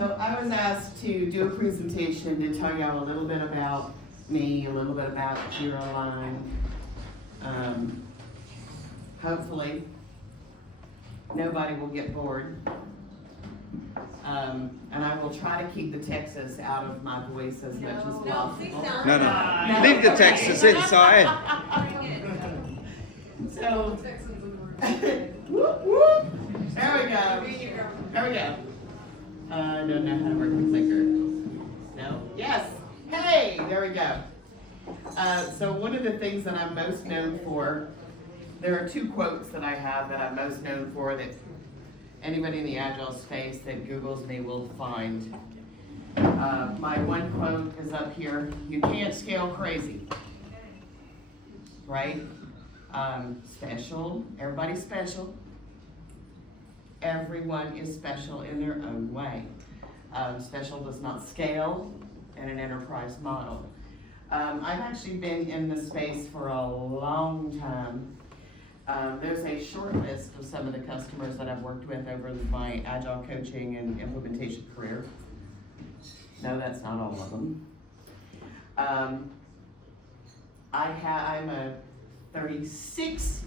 So I was asked to do a presentation to tell you all a little bit about me, a little bit about Jira Line. Hopefully, nobody will get bored. And I will try to keep the Texas out of my voice as much as possible. No. Leave the Texas inside. So, whoop, whoop. There we go. There we go. I don't know how to work the clicker. No? Yes. Hey, there we go. So one of the things that I'm most known for, there are two quotes that I have that I'm most known for that anybody in the Agile space that Googles me will find. My one quote is up here: you can't scale crazy. Right? Special, everybody's special. Everyone is special in their own way. Special does not scale in an enterprise model. I've actually been in the space for a long time. There's a short list of some of the customers that I've worked with over my Agile coaching and implementation career. No, that's not all of them. I'm a 36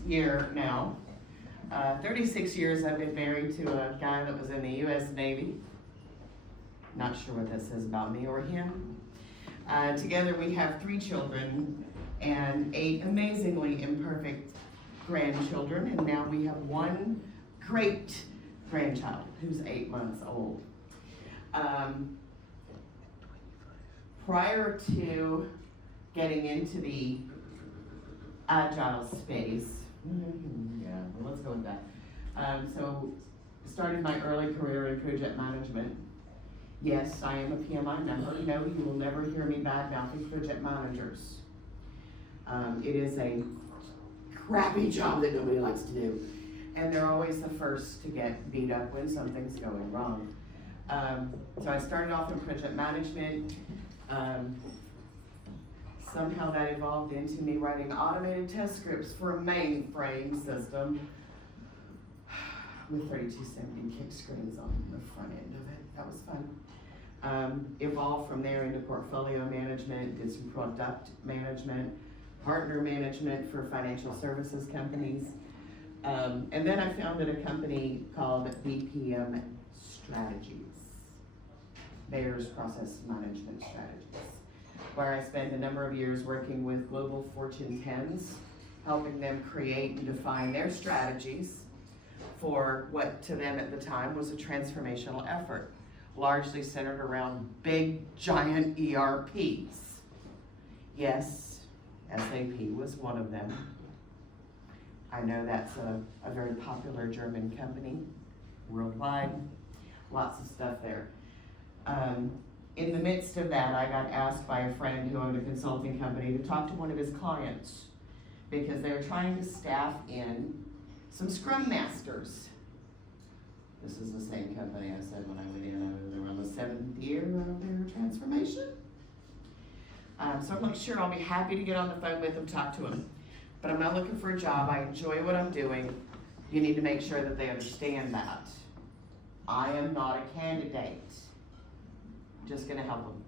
years I've been married to a guy that was in the U.S. Navy. Not sure what that says about me or him. Together we have 3 children and 8 amazingly imperfect grandchildren, and now we have 1 great grandchild who's 8 months old. Prior to getting into the Agile space, let's go with that. So started my early career in project management. Yes, I am a PMI member. No, you will never hear me bad-mouthing project managers. It is a crappy job that nobody likes to do. And they're always the first to get beat up when something's going wrong. So I started off in project management. Somehow that evolved into me writing automated test scripts for a mainframe system with 3270 kick screens on the front end of it. That was fun. Evolved from there into portfolio management, did some product management, partner management for financial services companies. And then I founded a company called BPM Strategies, Behers Process Management Strategies, where I spent a number of years working with global Fortune 10s, helping them create and define their strategies for what to them at the time was a transformational effort, largely centered around big, giant ERPs. Yes, SAP was one of them. I know that's a very popular German company worldwide, lots of stuff there. In the midst of that, I got asked by a friend who owned a consulting company to talk to one of his clients because they were trying to staff in some Scrum Masters. This is the same company I said when I went in. They were on the 7th year of their transformation. So I'm like, sure, I'll be happy to get on the phone with them, talk to them. But I'm not looking for a job. I enjoy what I'm doing. You need to make sure that they understand that. I am not a candidate. Just gonna help them.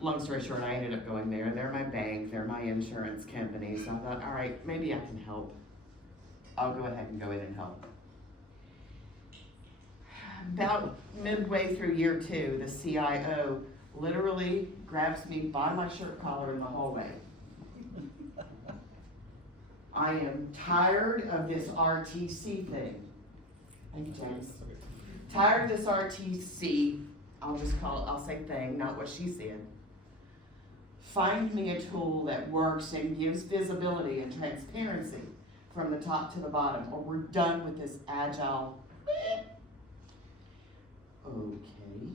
Long story short, I ended up going there. They're my bank, they're my insurance company. So I thought, all right, maybe I can help. I'll go ahead and go in and help. About midway through year 2, the CIO literally grabs me by my shirt collar in the hallway. I am tired of this RTC thing. Thank you, James. Tired of this RTC, I'll say thing, not what she said. Find me a tool that works and gives visibility and transparency from the top to the bottom, or we're done with this agile. Okay.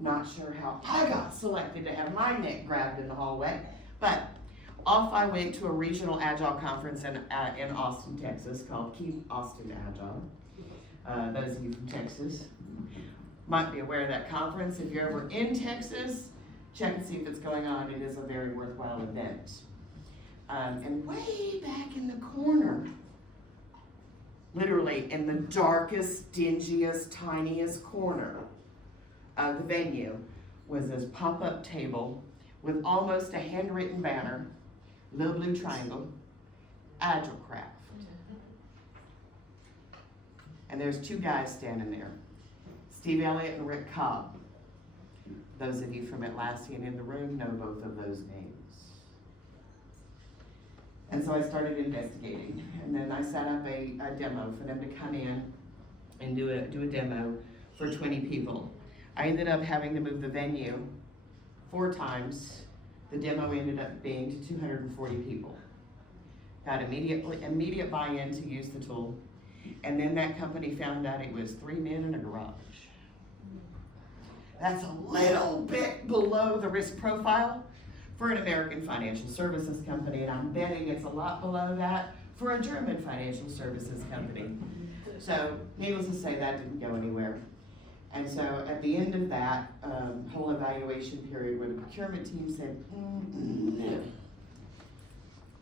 Not sure how I got selected to have my neck grabbed in the hallway, but off I went to a regional agile conference in Austin, Texas, called Keep Austin Agile. Those of you from Texas might be aware of that conference. If you're ever in Texas, check and see if it's going on. It is a very worthwhile event. And way back in the corner literally in the darkest, dingiest, tiniest corner of the venue was this pop-up table with almost a handwritten banner, little blue triangle, Agile Craft. And there's two guys standing there, Steve Elliott and Rick Cobb. Those of you from Atlassian in the room know both of those names. And so I started investigating, and then I set up a demo for them to come in and do a demo for 20 people. I ended up having to move the venue 4 times. The demo ended up being to 240 people. Got immediate buy-in to use the tool, and then that company found out it was 3 men in a garage. That's a little bit below the risk profile for an American financial services company, and I'm betting it's a lot below that for a German financial services company. So, needless to say, that didn't go anywhere. And so, at the end of that whole evaluation period where the procurement team said, no,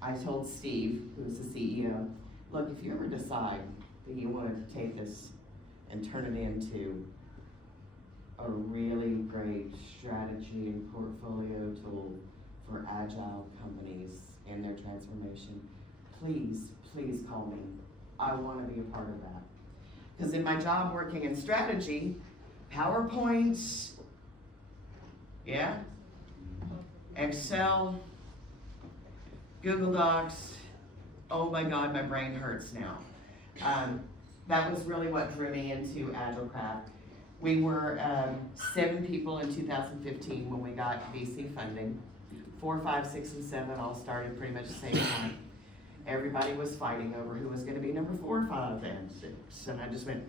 I told Steve, who was the CEO, look, if you ever decide that you want to take this and turn it into a really great strategy and portfolio tool for agile companies in their transformation, please call me. I want to be a part of that. Because in my job working in strategy, PowerPoints, yeah, Excel, Google Docs, oh my God, my brain hurts now. That was really what drew me into Agile Craft. We were 7 people in 2015 when we got VC funding. 4, 5, 6, and 7 all started pretty much the same time. Everybody was fighting over who was gonna be number 4, 5, and 6. And I just went,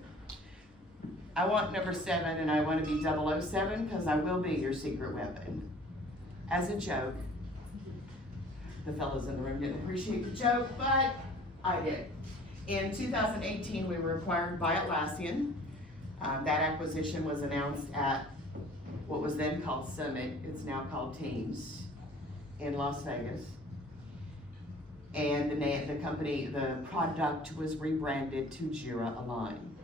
I want number 7 and I wanna be 007 because I will be your secret weapon. As a joke, the fellows in the room didn't appreciate the joke, but I did. In 2018, we were acquired by Atlassian. That acquisition was announced at what was then called Summit, it's now called Teams, in Las Vegas. And the product was rebranded to Jira Align.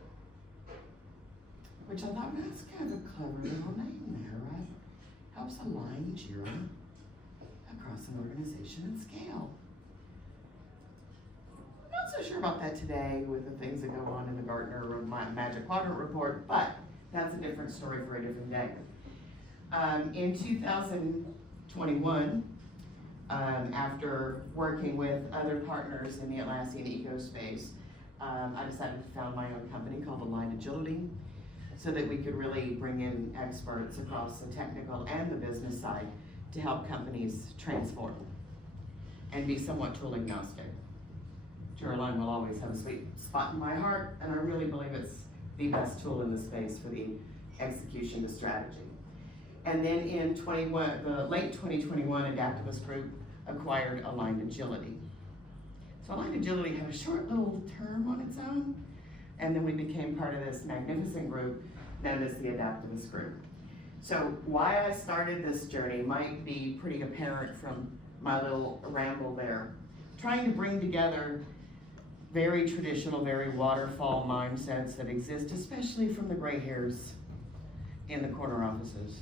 Which I thought, that's kind of a clever little name there, right? Helps align Jira across an organization at scale. I'm not so sure about that today with the things that go on in the Gartner or Magic Quadrant report, but that's a different story for a different day. In 2021, after working with other partners in the Atlassian ecospace, I decided to found my own company called Aligned Agility so that we could really bring in experts across the technical and the business side to help companies transform and be somewhat tool agnostic. Jira Align will always have a sweet spot in my heart, and I really believe it's the best tool in the space for the execution of strategy. And then in late 2021, Adaptivist Group acquired Aligned Agility. So Aligned Agility had a short little term on its own, and then we became part of this magnificent group known as the Adaptivist Group. So why I started this journey might be pretty apparent from my little ramble there. Trying to bring together very traditional, very waterfall mindsets that exist, especially from the gray hairs in the corner offices,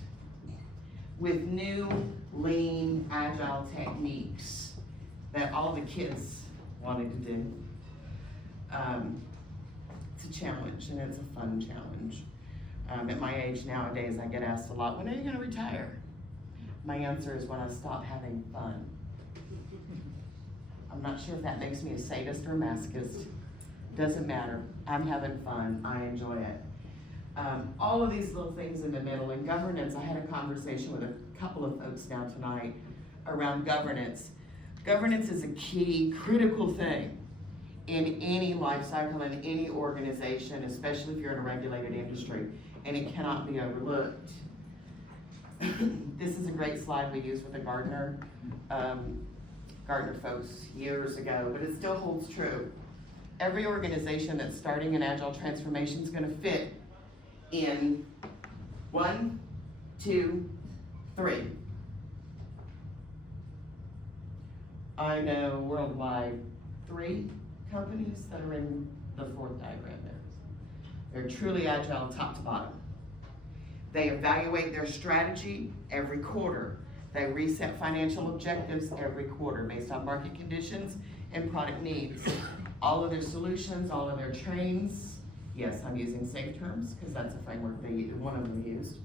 with new, lean, agile techniques that all the kids wanted to do. It's a challenge, and it's a fun challenge. At my age nowadays, I get asked a lot, when are you gonna retire? My answer is when I stop having fun. I'm not sure if that makes me a sadist or a masochist. Doesn't matter. I'm having fun. I enjoy it. All of these little things in the middle. In governance, I had a conversation with a couple of folks now tonight around governance. Governance is a key, critical thing in any life cycle, in any organization, especially if you're in a regulated industry, and it cannot be overlooked. This is a great slide we used with the Gartner folks years ago, but it still holds true. Every organization that's starting an agile transformation is going to fit in 1, 2, 3. I know worldwide 3 companies that are in the fourth diagram there. They're truly agile top to bottom. They evaluate their strategy every quarter. They reset financial objectives every quarter based on market conditions and product needs. All of their solutions, all of their trains, yes, I'm using safe terms because that's a framework one of them used.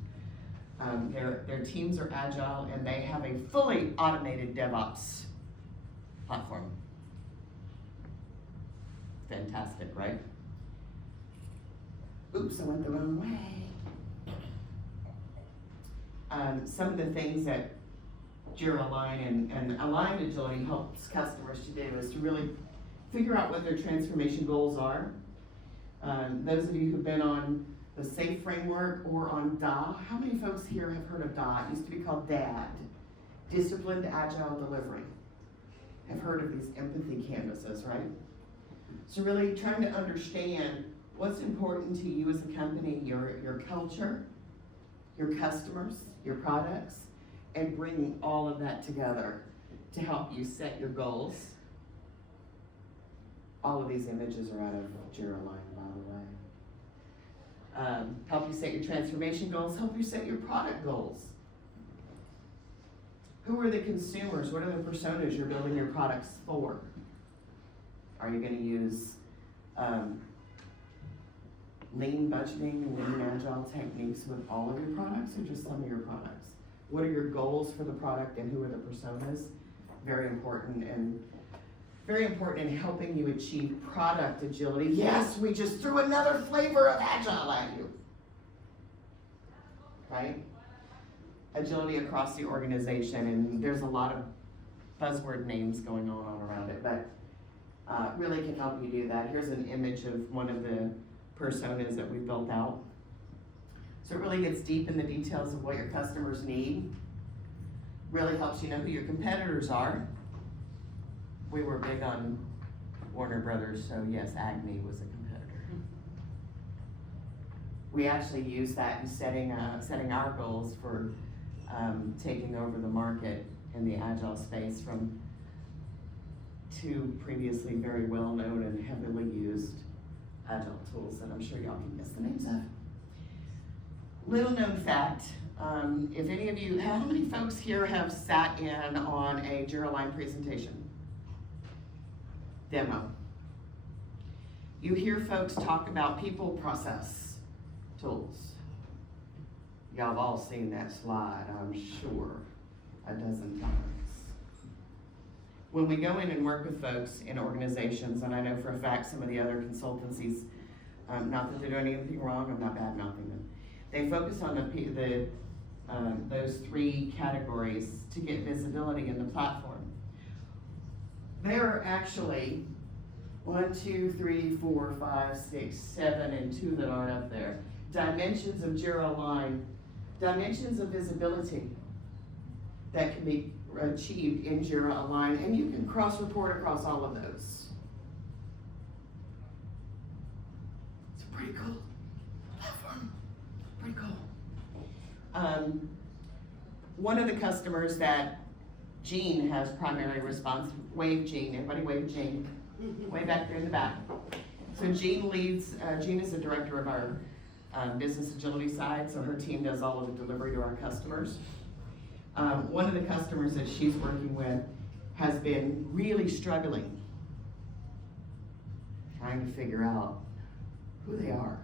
Their teams are agile and they have a fully automated DevOps platform. Fantastic, right? Oops, I went the wrong way. Some of the things that Jira Align and Aligned Agility helps customers to do is to really figure out what their transformation goals are. Those of you who've been on the SAFE framework or on DA, how many folks here have heard of DA? It used to be called DAD, Disciplined Agile Delivery. Have heard of these empathy canvases, right? So really trying to understand what's important to you as a company, your culture, your customers, your products, and bringing all of that together to help you set your goals. All of these images are out of Jira Align, by the way. Help you set your transformation goals, help you set your product goals. Who are the consumers? What are the personas you're building your products for? Are you going to use lean budgeting and lean agile techniques with all of your products or just some of your products? What are your goals for the product and who are the personas? Very important in helping you achieve product agility. Yes, we just threw another flavor of agile at you. Right? Agility across the organization, and there's a lot of buzzword names going on around it, but really can help you do that. Here's an image of one of the personas that we built out. So it really gets deep in the details of what your customers need. Really helps you know who your competitors are. We were big on Warner Brothers, so yes, Acme was a competitor. We actually use that in setting our goals for taking over the market in the agile space from two previously very well-known and heavily used agile tools that I'm sure y'all can guess the names of. Little known fact, if any of you, how many folks here have sat in on a Jira Align presentation? Demo. You hear folks talk about people process tools. Y'all have all seen that slide, I'm sure, a dozen times. When we go in and work with folks in organizations, and I know for a fact some of the other consultancies, not that they're doing anything wrong, I'm not bad-mouthing them. They focus on those three categories to get visibility in the platform. There are actually 1, 2, 3, 4, 5, 6, 7, and 2 that aren't up there. Dimensions of Jira Align, dimensions of visibility that can be achieved in Jira Align, and you can cross-report across all of those. It's a pretty cool platform, pretty cool. One of the customers that Jean has primary response, wave Jean, everybody wave Jean, way back there in the back. So Jean leads, Jean is the director of our business agility side, so her team does all of the delivery to our customers. One of the customers that she's working with has been really struggling, trying to figure out who they are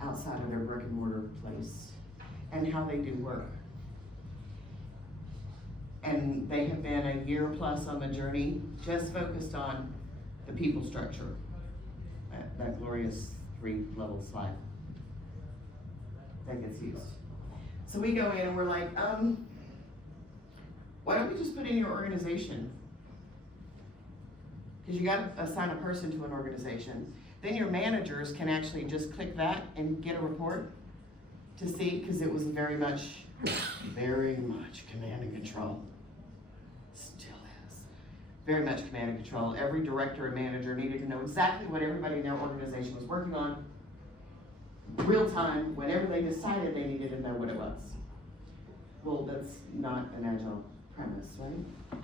outside of their brick and mortar place and how they do work. And they have been a year plus on the journey, just focused on the people structure, that glorious 3-level slide that gets used. So we go in and we're like, why don't we just put in your organization? Because you got to assign a person to an organization. Then your managers can actually just click that and get a report to see, because it was very much command and control. Still is. Very much command and control. Every director and manager needed to know exactly what everybody in their organization was working on, real time, whenever they decided they needed to know what it was. Well, that's not an agile premise, right?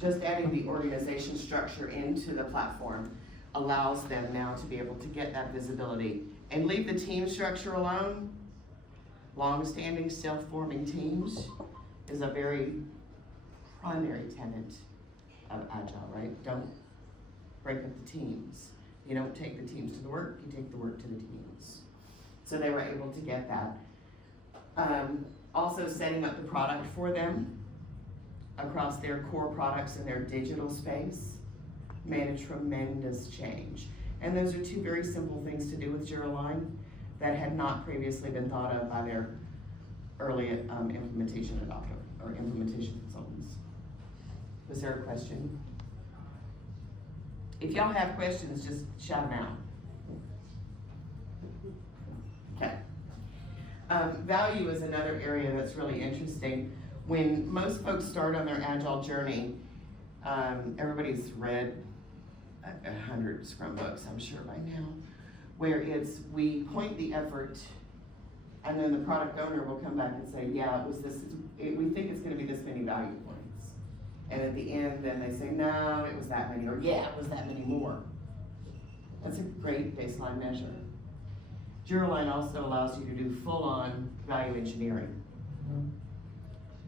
Just adding the organization structure into the platform allows them now to be able to get that visibility and leave the team structure alone. Long-standing self-forming teams is a very primary tenet of Agile, right? Don't break up the teams. You don't take the teams to the work, you take the work to the teams. So they were able to get that. Also setting up the product for them across their core products in their digital space made a tremendous change. And those are two very simple things to do with Jiraline that had not previously been thought of by their early implementation adopter or implementation consultants. Was there a question? If y'all have questions, just shout them out. Okay. Value is another area that's really interesting. When most folks start on their Agile journey, everybody's read 100 Scrum books, I'm sure by now, where it's we point the effort, and then the product owner will come back and say, yeah, it was this, we think it's gonna be this many value points. And at the end, then they say, no, it was that many, or yeah, it was that many more. That's a great baseline measure. Jiraline also allows you to do full-on value engineering.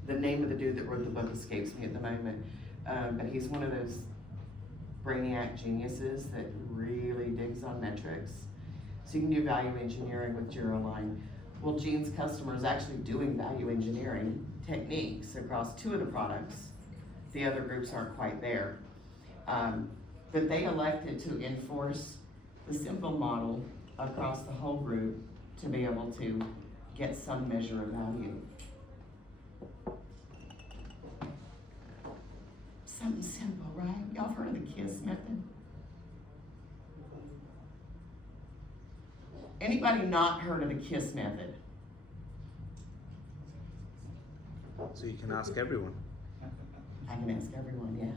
The name of the dude that wrote the book escapes me at the moment, but he's one of those brainiac geniuses that really digs on metrics. So you can do value engineering with Jiraline. Well, Gene's customer is actually doing value engineering techniques across 2 of the products. The other groups aren't quite there. But they elected to enforce the simple model across the whole group to be able to get some measure of value. Something simple, right? Y'all heard of the KISS method? Anybody not heard of the KISS method? So you can ask everyone. I can ask everyone, yeah.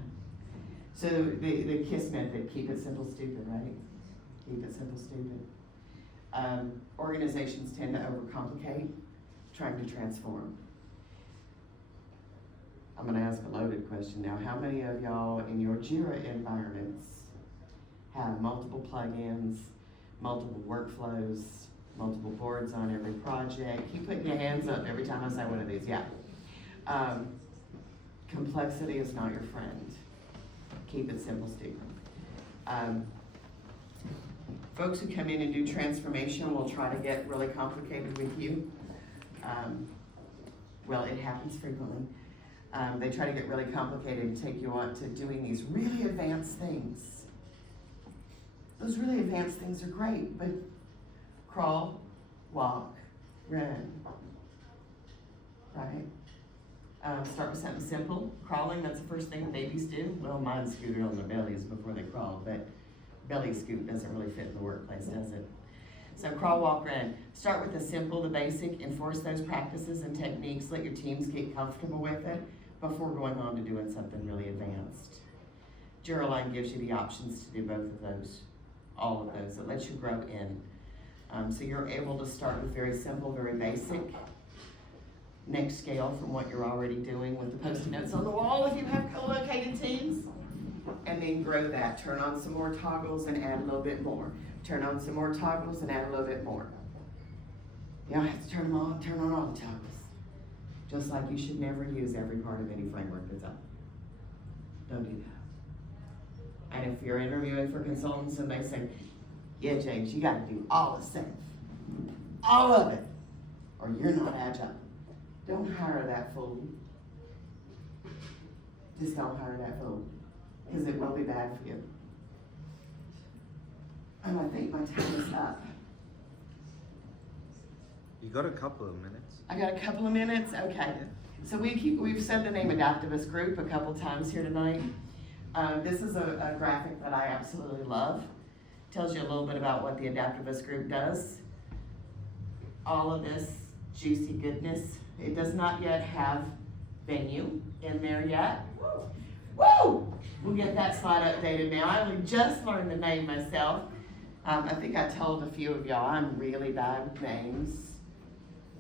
So the KISS method, keep it simple, stupid, right? Keep it simple, stupid. Organizations tend to overcomplicate, trying to transform. I'm gonna ask a loaded question now. How many of y'all in your Jira environments have multiple plugins, multiple workflows, multiple boards on every project? Keep putting your hands up every time I say one of these, yeah. Complexity is not your friend. Keep it simple, stupid. Folks who come in and do transformation will try to get really complicated with you. Well, it happens frequently. They try to get really complicated and take you on to doing these really advanced things. Those really advanced things are great, but crawl, walk, run, right? Start with something simple. Crawling, that's the first thing babies do. Well, mine scooted on their bellies before they crawled, but belly scoot doesn't really fit in the workplace, does it? So crawl, walk, run. Start with the simple, the basic, enforce those practices and techniques, let your teams get comfortable with it before going on to doing something really advanced. Jiraline gives you the options to do both of those, all of those. It lets you grow in. So you're able to start with very simple, very basic, next scale from what you're already doing with the Post-it notes on the wall if you have co-located teams, and then grow that. Turn on some more toggles and add a little bit more. Turn on some more toggles and add a little bit more. You don't have to turn them on, turn on all the toggles. Just like you should never use every part of any framework that's up. Don't do that. And if you're interviewing for consultants and they say, yeah, James, you gotta do all the stuff, all of it, or you're not agile. Don't hire that fool. Just don't hire that fool, because it will be bad for you. And I think my time is up. You got a couple of minutes. I got a couple of minutes? Okay. So we've said the name Adaptivist Group a couple times here tonight. This is a graphic that I absolutely love. Tells you a little bit about what the Adaptivist Group does. All of this juicy goodness. It does not yet have venue in there yet. Woo! We'll get that slide updated now. I only just learned the name myself. I think I told a few of y'all I'm really bad with names.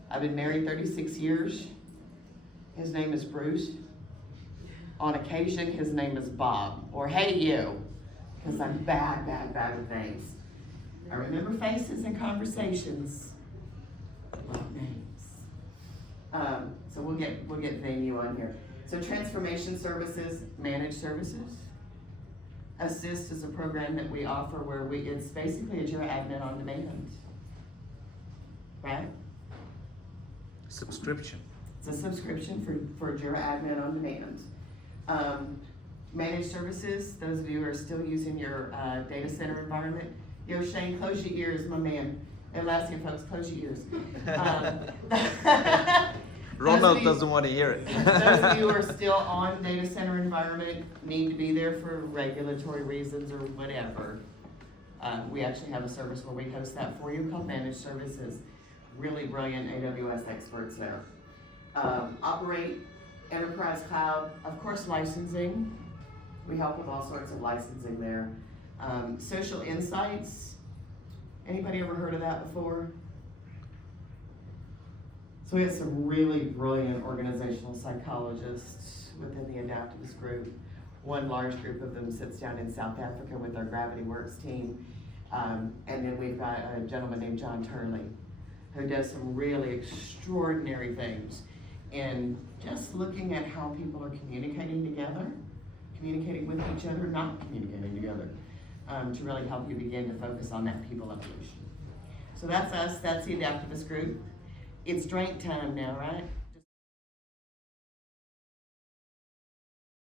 I've been married 36 years. His name is Bruce. On occasion, his name is Bob, or hey you. because I'm bad with names. I remember faces and conversations, not names. So we'll get venue on here. So transformation services, managed services. Assist is a program that we offer where it's basically a Jira admin on demand, right? Subscription. It's a subscription for Jira admin on demand. Managed services, those of you who are still using your data center environment. Yo, Shane, close your ears, my man. Atlassian folks, close your ears. Ronald doesn't want to hear it. Those of you who are still on data center environment need to be there for regulatory reasons or whatever. We actually have a service where we host that for you called Managed Services. Really brilliant AWS experts there. Operate Enterprise Cloud, of course licensing. We help with all sorts of licensing there. Social Insights. Anybody ever heard of that before? So we have some really brilliant organizational psychologists within the Adaptivist group. One large group of them sits down in South Africa with our Gravity Works team. And then we've got a gentleman named John Turley who does some really extraordinary things in just looking at how people are communicating together, communicating with each other, not communicating together, to really help you begin to focus on that people evolution. So that's us, that's the Adaptivist group. It's drink time now, right?